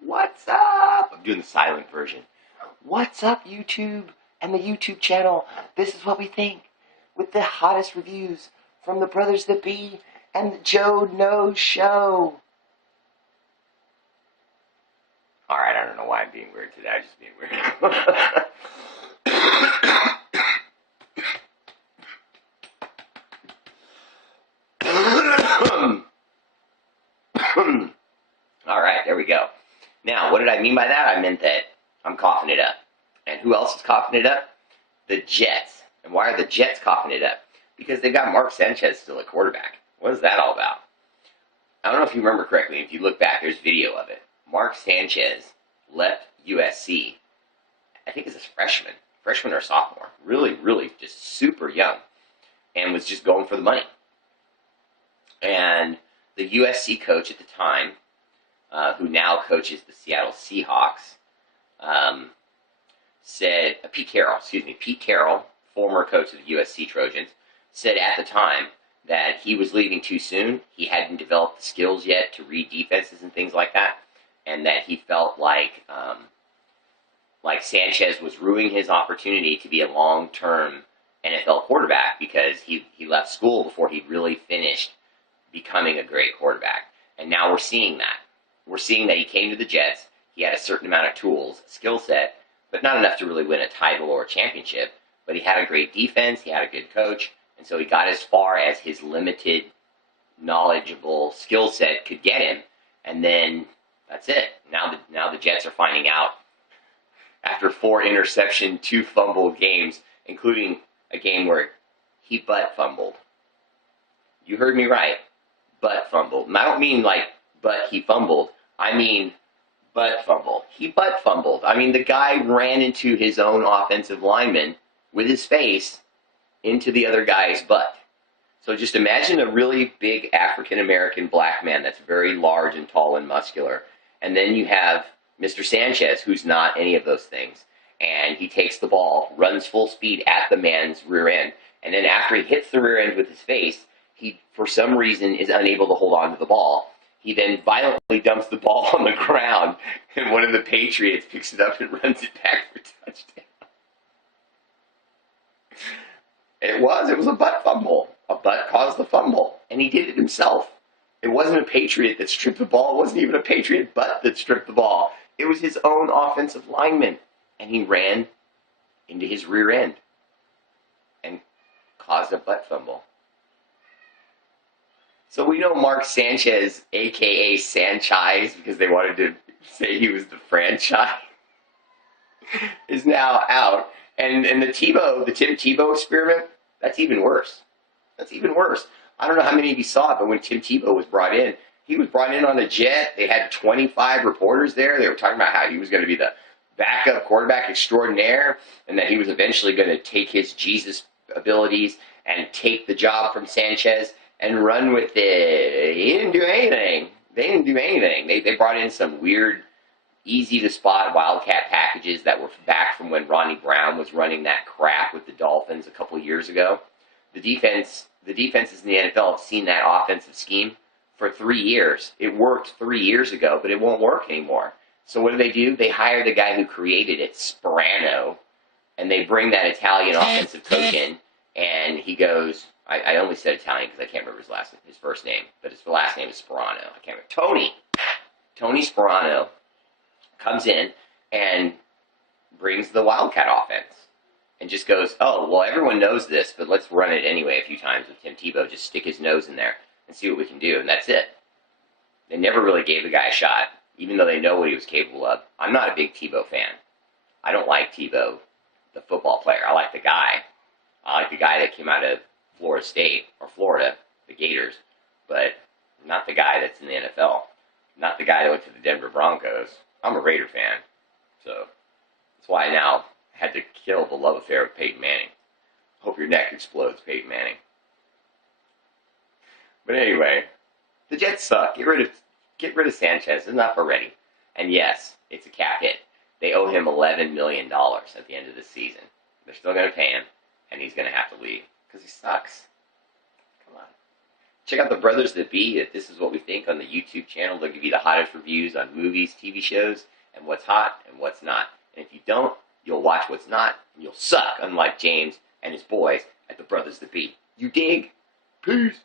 What's up? I'm doing the silent version. What's up, YouTube and the YouTube channel? This is what we think with the hottest reviews from the Brothers That Be and the Joe No Show. Alright, I don't know why I'm being weird today. I'm just being weird. Alright, there we go. Now, what did I mean by that? I meant that I'm coughing it up. And who else is coughing it up? The Jets. And why are the Jets coughing it up? Because they've got Mark Sanchez still at quarterback. What is that all about? I don't know if you remember correctly. If you look back, there's video of it. Mark Sanchez left USC, I think as a freshman or sophomore. Really just super young. And was just going for the money. And the USC coach at the time, who now coaches the Seattle Seahawks, said, Pete Carroll, former coach of the USC Trojans, said at the time that he was leaving too soon. He hadn't developed the skills yet to read defenses and things like that, and that he felt like Sanchez was ruining his opportunity to be a long-term NFL quarterback because he left school before he really finished becoming a great quarterback. And now we're seeing that. We're seeing that he came to the Jets. He had a certain amount of tools, skill set, but not enough to really win a title or a championship. But he had a great defense. He had a good coach. And so he got as far as his limited, knowledgeable skill set could get him. And then that's it. Now the Jets are finding out after 4 interception, 2 fumble games, including a game where he butt fumbled. You heard me right. Butt fumbled. And I don't mean like but he fumbled. I mean butt fumble. He butt fumbled. I mean, the guy ran into his own offensive lineman with his face into the other guy's butt. So just imagine a really big African-American black man that's very large and tall and muscular. And then you have Mr. Sanchez, who's not any of those things. And he takes the ball, runs full speed at the man's rear end. And then after he hits the rear end with his face, he, for some reason, is unable to hold on to the ball. He then violently dumps the ball on the ground, and one of the Patriots picks it up and runs it back for a touchdown. It was a butt fumble. A butt caused the fumble, and he did it himself. It wasn't a Patriot that stripped the ball. It wasn't even a Patriot butt that stripped the ball. It was his own offensive lineman, and he ran into his rear end and caused a butt fumble. So we know Mark Sanchez, a.k.a. Sanchez, because they wanted to say he was the franchise, is now out. And the Tim Tebow experiment, that's even worse. That's even worse. I don't know how many of you saw it, but when Tim Tebow was brought in, he was brought in on a jet. They had 25 reporters there. They were talking about how he was going to be the backup quarterback extraordinaire and that he was eventually going to take his Jesus abilities and take the job from Sanchez and run with it. He didn't do anything. They didn't do anything. They brought in some weird, easy-to-spot Wildcat packages that were back from when Ronnie Brown was running that crap with the Dolphins a couple of years ago. The defenses in the NFL have seen that offensive scheme for 3 years. It worked 3 years ago, but it won't work anymore. So what do? They hire the guy who created it, Sparano, and they bring that Italian offensive coach in, and he goes, I only said Italian because I can't remember his first name, but his last name is Sparano. I can't remember. Tony Sparano comes in and brings the Wildcat offense and just goes, oh, well, everyone knows this, but let's run it anyway a few times with Tim Tebow. Just stick his nose in there and see what we can do, and that's it. They never really gave the guy a shot, even though they know what he was capable of. I'm not a big Tebow fan. I don't like Tebow, the football player. I like the guy. I like the guy that came out of Florida State, or Florida, the Gators, but not the guy that's in the NFL. Not the guy that went to the Denver Broncos. I'm a Raider fan, so that's why I now had to kill the love affair with Peyton Manning. Hope your neck explodes, Peyton Manning. But anyway, the Jets suck. Get rid of Sanchez. Enough already. And yes, it's a cap hit. They owe him $11 million at the end of the season. They're still going to pay him, and he's going to have to leave because he sucks. Come on. Check out the Brothers That Be. If this is what we think on the YouTube channel, they'll give you the hottest reviews on movies, TV shows, and what's hot and what's not. And if you don't, you'll watch what's not, and you'll suck, unlike James and his boys at the Brothers That Be. You dig? Peace.